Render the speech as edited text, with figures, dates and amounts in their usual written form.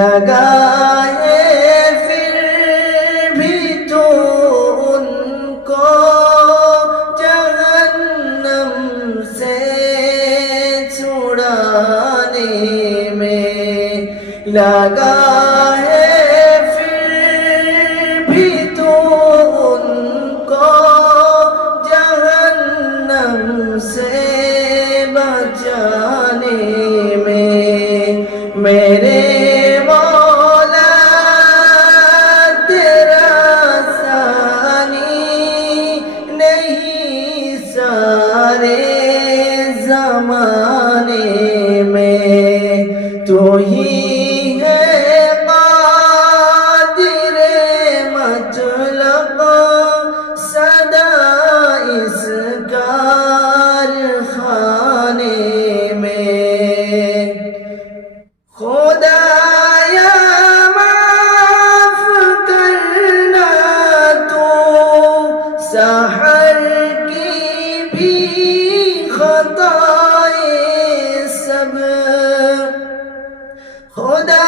لگائے پھر بھی تو ان کو جہنم سے چھڑانے میں، لگائے پھر بھی تو ان کو جہنم سے بچانے میں، میرے مولا تیرا ثانی نہیں سارے زمانے میں، تو ہی ہے قادر مطلق سدا اس کارخانے میں، خدایا معاف کرنا تو سحر کی بھی خطائیں سب، خدا